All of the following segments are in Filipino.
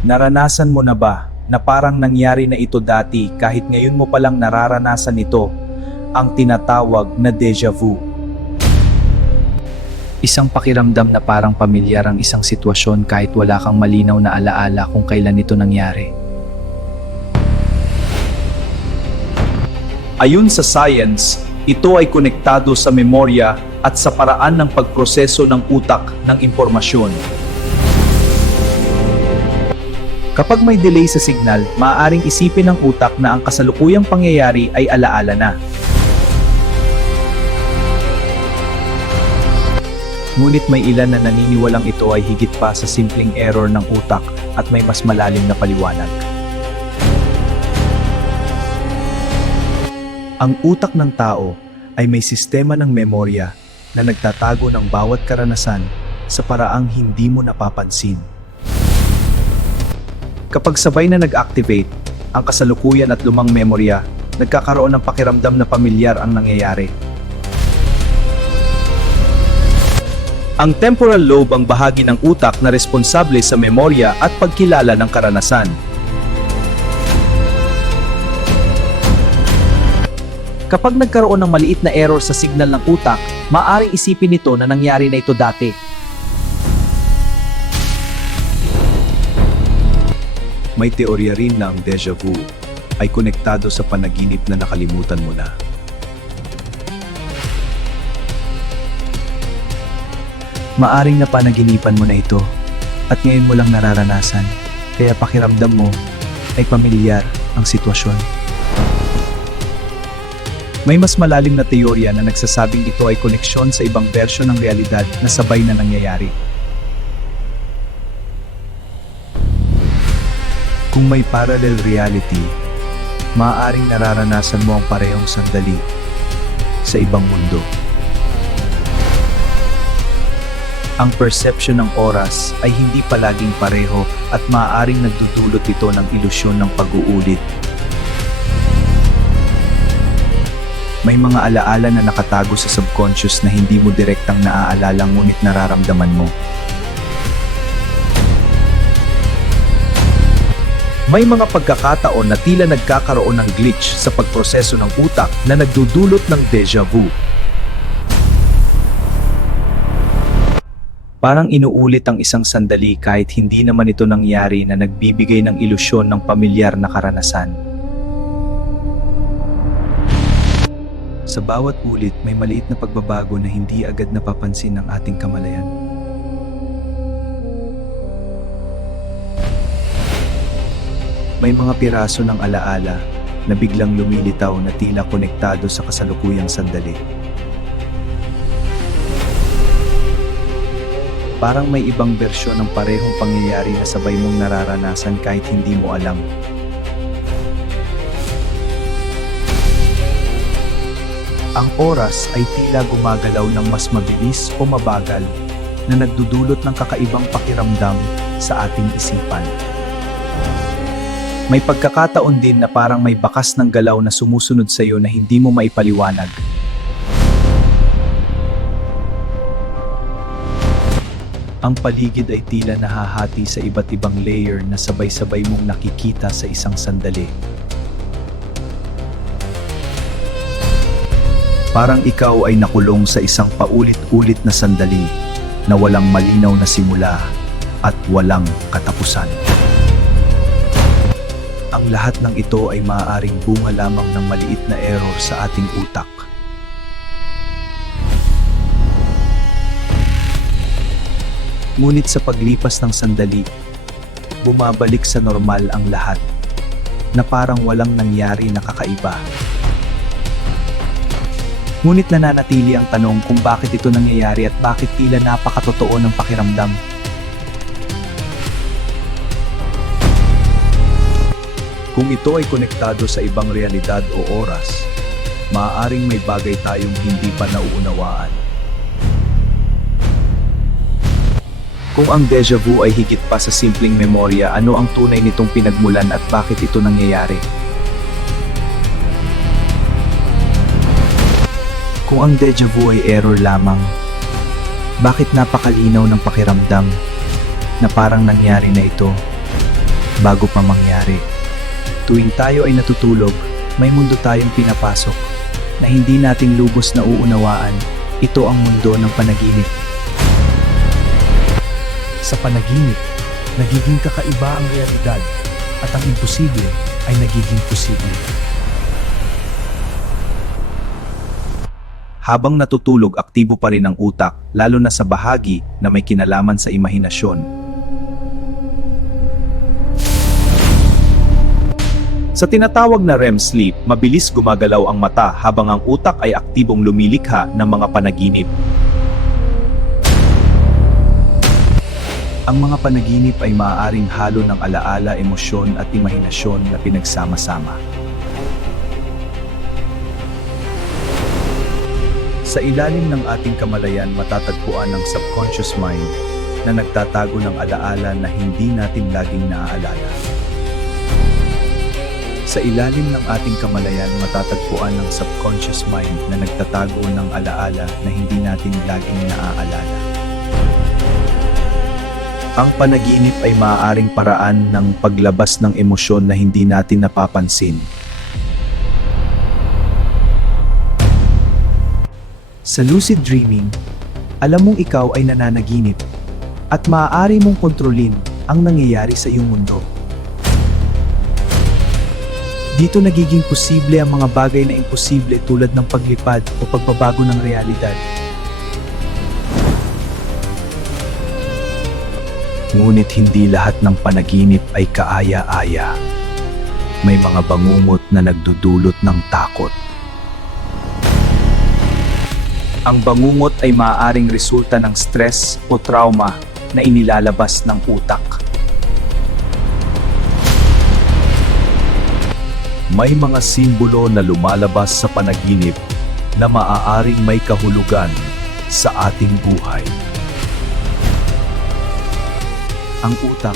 Naranasan mo na ba na parang nangyari na ito dati kahit ngayon mo palang nararanasan ito, ang tinatawag na deja vu? Isang pakiramdam na parang pamilyar ang isang sitwasyon kahit wala kang malinaw na alaala kung kailan ito nangyari. Ayon sa science, ito ay konektado sa memorya at sa paraan ng pagproseso ng utak ng impormasyon. Kapag may delay sa signal, maaaring isipin ng utak na ang kasalukuyang pangyayari ay alaala na. Ngunit may ilan na naniniwalang ito ay higit pa sa simpleng error ng utak at may mas malalim na paliwanag. Ang utak ng tao ay may sistema ng memorya na nagtatago ng bawat karanasan sa paraang hindi mo napapansin. Kapag sabay na nag-activate ang kasalukuyan at lumang memorya, nagkakaroon ng pakiramdam na pamilyar ang nangyayari. Ang temporal lobe ang bahagi ng utak na responsable sa memorya at pagkilala ng karanasan. Kapag nagkaroon ng maliit na error sa signal ng utak, maaaring isipin nito na nangyari na ito dati. May teorya rin na ang deja vu ay konektado sa panaginip na nakalimutan mo na. Maaring napanaginipan mo na ito at ngayon mo lang nararanasan, kaya pakiramdam mo ay pamilyar ang sitwasyon. May mas malalim na teorya na nagsasabing ito ay koneksyon sa ibang bersyon ng realidad na sabay na nangyayari. Kung may parallel reality, maaaring nararanasan mo ang parehong sandali sa ibang mundo. Ang perception ng oras ay hindi palaging pareho at maaaring nagdudulot ito ng ilusyon ng pag-uulit. May mga alaala na nakatago sa subconscious na hindi mo direktang naaalala ngunit nararamdaman mo. May mga pagkakataon na tila nagkakaroon ng glitch sa pagproseso ng utak na nagdudulot ng deja vu. Parang inuulit ang isang sandali kahit hindi naman ito nangyari na nagbibigay ng ilusyon ng pamilyar na karanasan. Sa bawat ulit, may maliit na pagbabago na hindi agad napapansin ng ating kamalayan. May mga piraso ng alaala na biglang lumilitaw na tila konektado sa kasalukuyang sandali. Parang may ibang bersyon ng parehong pangyayari na sabay mong nararanasan kahit hindi mo alam. Ang oras ay tila gumagalaw ng mas mabilis o mabagal na nagdudulot ng kakaibang pakiramdam sa ating isipan. May pagkakataon din na parang may bakas ng galaw na sumusunod sa iyo na hindi mo maipaliwanag. Ang paligid ay tila nahahati sa iba't ibang layer na sabay-sabay mong nakikita sa isang sandali. Parang ikaw ay nakulong sa isang paulit-ulit na sandali na walang malinaw na simula at walang katapusan. Ang lahat ng ito ay maaaring bunga lamang ng maliit na error sa ating utak. Ngunit sa paglipas ng sandali, bumabalik sa normal ang lahat, na parang walang nangyari na kakaiba. Ngunit nananatili ang tanong kung bakit ito nangyayari at bakit tila napakatotoo ng pakiramdam. Kung ito ay konektado sa ibang realidad o oras, maaaring may bagay tayong hindi pa nauunawaan. Kung ang deja vu ay higit pa sa simpleng memorya, ano ang tunay nitong pinagmulan at bakit ito nangyayari? Kung ang deja vu ay error lamang, bakit napakalinaw ng pakiramdam na parang nangyari na ito bago pa mangyari. Tuwing tayo ay natutulog, may mundo tayong pinapasok na hindi nating lubos na uunawaan. Ito ang mundo ng panaginip. Sa panaginip, nagiging kakaiba ang realidad at ang imposible ay nagiging posible. Habang natutulog, aktibo pa rin ang utak, lalo na sa bahagi na may kinalaman sa imahinasyon. Sa tinatawag na REM sleep, mabilis gumagalaw ang mata habang ang utak ay aktibong lumilikha ng mga panaginip. Ang mga panaginip ay maaaring halo ng alaala, emosyon at imahinasyon na pinagsama-sama. Sa ilalim ng ating kamalayan, matatagpuan ang subconscious mind na nagtatago ng alaala na hindi natin laging naaalala. Sa ilalim ng ating kamalayan, matatagpuan ang subconscious mind na nagtatago ng alaala na hindi natin laging naaalala. Ang panaginip ay maaaring paraan ng paglabas ng emosyon na hindi natin napapansin. Sa lucid dreaming, alam mong ikaw ay nananaginip at maaari mong kontrolin ang nangyayari sa iyong mundo. Dito nagiging posible ang mga bagay na imposible tulad ng paglipad o pagbabago ng realidad. Ngunit hindi lahat ng panaginip ay kaaya-aya. May mga bangungot na nagdudulot ng takot. Ang bangungot ay maaaring resulta ng stress o trauma na inilalabas ng utak. May mga simbolo na lumalabas sa panaginip na maaaring may kahulugan sa ating buhay. Ang utak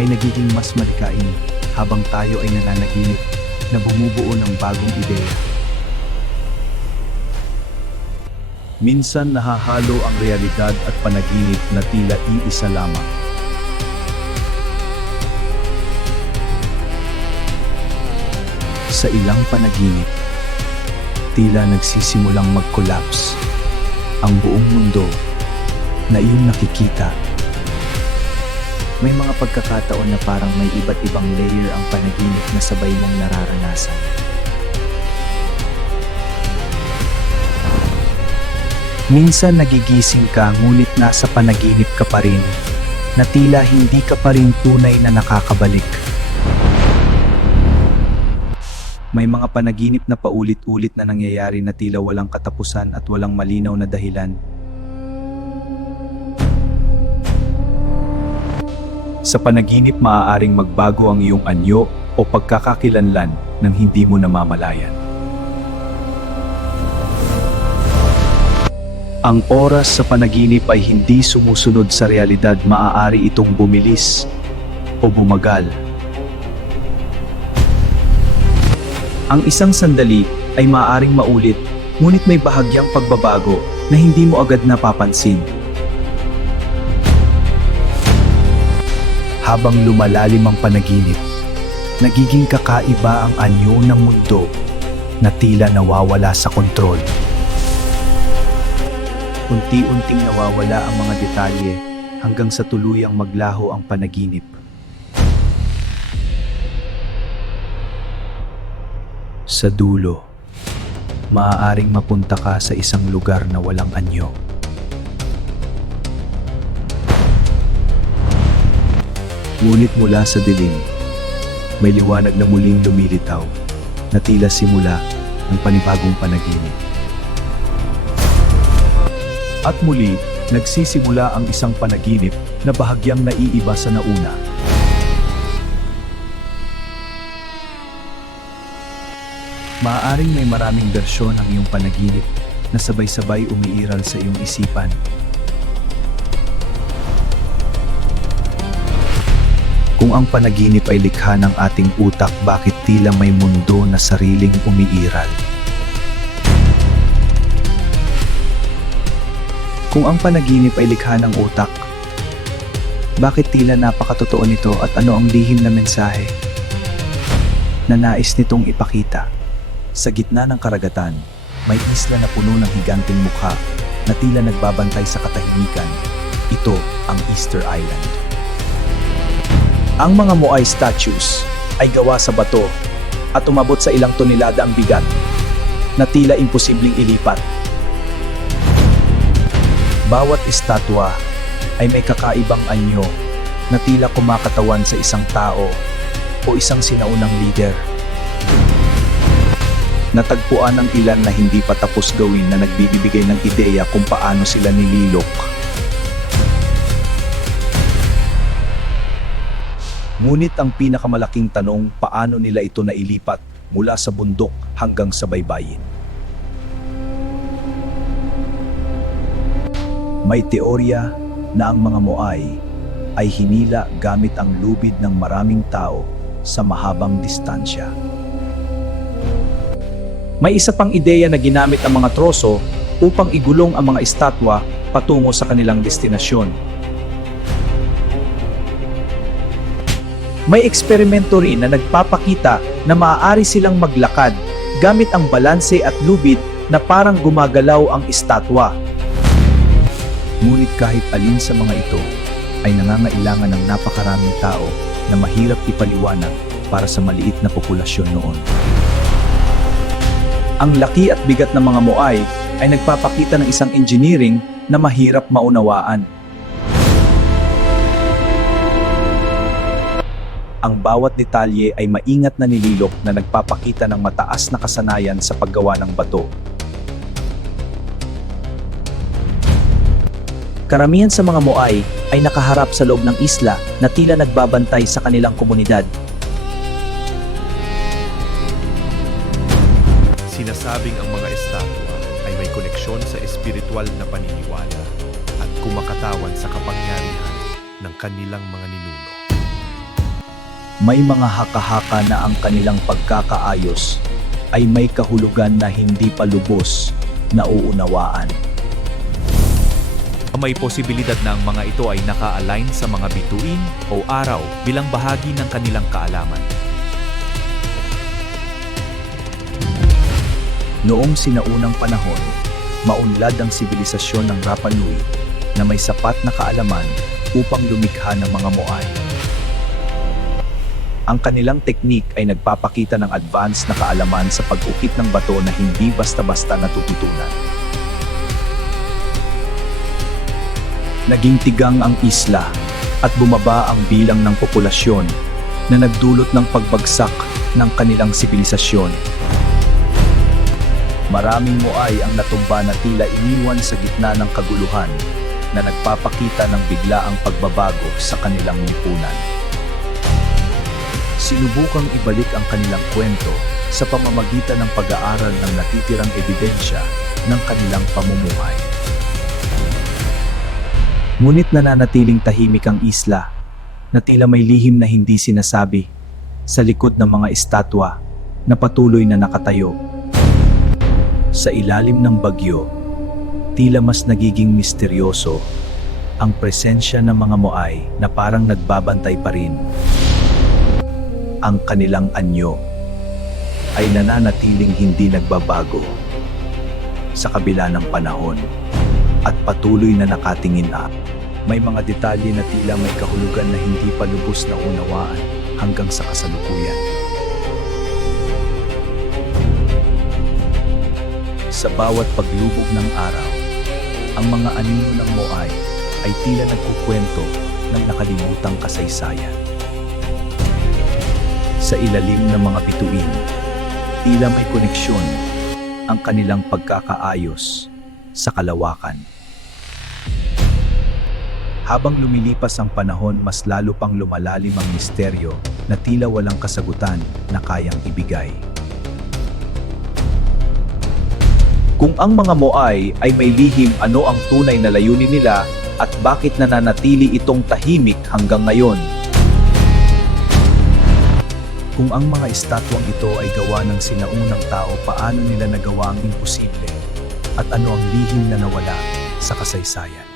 ay nagiging mas malikain habang tayo ay nananaginip na bumubuo ng bagong ideya. Minsan nahahalo ang realidad at panaginip na tila iisa lamang. Sa ilang panaginip, tila nagsisimulang mag-collapse ang buong mundo na iyong nakikita. May mga pagkakataon na parang may iba't ibang layer ang panaginip na sabay mong nararanasan. Minsan nagigising ka ngunit nasa panaginip ka pa rin, na tila hindi ka pa rin tunay na nakakabalik. May mga panaginip na paulit-ulit na nangyayari na tila walang katapusan at walang malinaw na dahilan. Sa panaginip, maaaring magbago ang iyong anyo o pagkakakilanlan nang hindi mo namamalayan. Ang oras sa panaginip ay hindi sumusunod sa realidad, maaari itong bumilis o bumagal. Ang isang sandali ay maaaring maulit, ngunit may bahagyang pagbabago na hindi mo agad napapansin. Habang lumalalim ang panaginip, nagiging kakaiba ang anyo ng mundo na tila nawawala sa kontrol. Unti-unting nawawala ang mga detalye hanggang sa tuluyang maglaho ang panaginip. Sa dulo, maaaring mapunta ka sa isang lugar na walang anyo. Ngunit mula sa dilim, may liwanag na muling lumilitaw na tila simula ng panibagong panaginip. At muli, nagsisimula ang isang panaginip na bahagyang naiiba sa nauna. Maaaring may maraming bersyon ang iyong panaginip na sabay-sabay umiiral sa iyong isipan. Kung ang panaginip ay likha ng ating utak, bakit tila may mundo na sariling umiiral? Kung ang panaginip ay likha ng utak, Bakit tila napakatotoo nito at ano ang lihim na mensahe na nais nitong ipakita? Sa gitna ng karagatan, may isla na puno ng higanting mukha na tila nagbabantay sa katahimikan. Ito ang Easter Island. Ang mga Moai statues ay gawa sa bato at umabot sa ilang tonelada ang bigat na tila imposibleng ilipat. Bawat estatwa ay may kakaibang anyo na tila kumakatawan sa isang tao o isang sinaunang leader. Natagpuan ang ilan na hindi pa tapos gawin na nagbibigay ng ideya kung paano sila nililok. Ngunit ang pinakamalaking tanong, paano nila ito nailipat mula sa bundok hanggang sa baybayin? May teorya na ang mga Moai ay hinila gamit ang lubid ng maraming tao sa mahabang distansya. May isa pang ideya na ginamit ang mga troso upang igulong ang mga estatwa patungo sa kanilang destinasyon. May eksperimento rin na nagpapakita na maaari silang maglakad gamit ang balanse at lubid na parang gumagalaw ang estatwa. Ngunit kahit alin sa mga ito ay nangangailangan ng napakaraming tao na mahirap ipaliwanag para sa maliit na populasyon noon. Ang laki at bigat ng mga Moai ay nagpapakita ng isang engineering na mahirap maunawaan. Ang bawat detalye ay maingat na nililok na nagpapakita ng mataas na kasanayan sa paggawa ng bato. Karamihan sa mga Moai ay nakaharap sa loob ng isla na tila nagbabantay sa kanilang komunidad. Sinasabing ang mga estatwa ay may koneksyon sa espiritual na paniniwala at kumakatawan sa kapangyarihan ng kanilang mga ninuno. May mga haka-haka na ang kanilang pagkakaayos ay may kahulugan na hindi pa lubos na uunawaan. May posibilidad na ang mga ito ay naka-align sa mga bituin o araw bilang bahagi ng kanilang kaalaman. Noong sinaunang panahon, maunlad ang sibilisasyon ng Rapa Nui na may sapat na kaalaman upang lumikha ng mga Moai. Ang kanilang teknik ay nagpapakita ng advanced na kaalaman sa pag-ukit ng bato na hindi basta-basta natututunan. Naging tigang ang isla at bumaba ang bilang ng populasyon na nagdulot ng pagbagsak ng kanilang sibilisasyon. Maraming Moai ang natumba na tila iniwan sa gitna ng kaguluhan na nagpapakita ng biglaang pagbabago sa kanilang lipunan. Sinubukang ibalik ang kanilang kwento sa pamamagitan ng pag-aaral ng natitirang ebidensya ng kanilang pamumuhay. Ngunit nananatiling tahimik ang isla na tila may lihim na hindi sinasabi sa likod ng mga estatwa na patuloy na nakatayo. Sa ilalim ng bagyo, tila mas nagiging misteryoso ang presensya ng mga Moai na parang nagbabantay pa rin. Ang kanilang anyo ay nananatiling hindi nagbabago sa kabila ng panahon at patuloy na nakatingin up. May mga detalye na tila may kahulugan na hindi pa lubos na unawaan hanggang sa kasalukuyan. Sa bawat paglubog ng araw, ang mga anino ng Moai ay tila nagkukwento ng nakalimutang kasaysayan. Sa ilalim ng mga bituin, tila may koneksyon ang kanilang pagkakaayos sa kalawakan. Habang lumilipas ang panahon, mas lalo pang lumalalim ang misteryo na tila walang kasagutan na kayang ibigay. Kung ang mga Moai ay may lihim, ano ang tunay na layunin nila at bakit nananatili itong tahimik hanggang ngayon? Kung ang mga estatwang ito ay gawa ng sinaunang tao, paano nila nagawa ang imposible? At ano ang lihim na nawala sa kasaysayan?